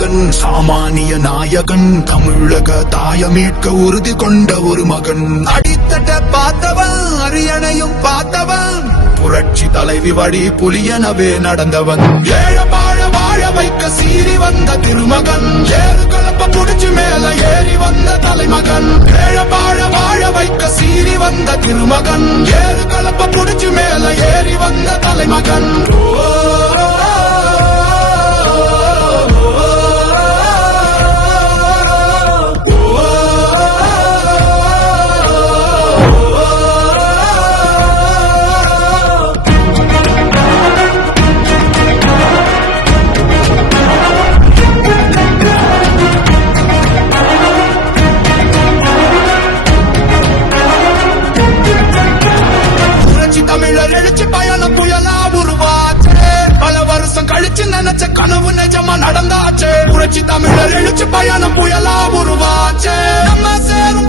மகன், சாமானிய நாயகன், தமிழக தாய மீட்க உறுதி கொண்ட ஒரு மகன். அடித்தட்ட பார்த்தவன், அரியணையும் பார்த்தவன், புரட்சி தலைவி வழி புலியனவே நடந்தவன். ஏழ பாழ வாழ வைக்க சீறி வந்த திருமகன், ஏறு கலப்ப புடிச்சு மேல ஏறி வந்த தலைமகன். ஏழ பாழ வாழ வைக்க சீறி வந்த திருமகன், ஏறு கலப்ப புடிச்சு மேல ஏறி வந்த தலைமகன். தமிழர் எழுச்சி பயணம் புயலா உருவாச்சு, பல வருஷம் கழிச்சு நினைச்ச கனவு நிஜமா நடந்தாச்சு. புரட்சி தமிழர் எழுச்சி பயணம் புயலா உருவாச்சு, நம்ம சேரும்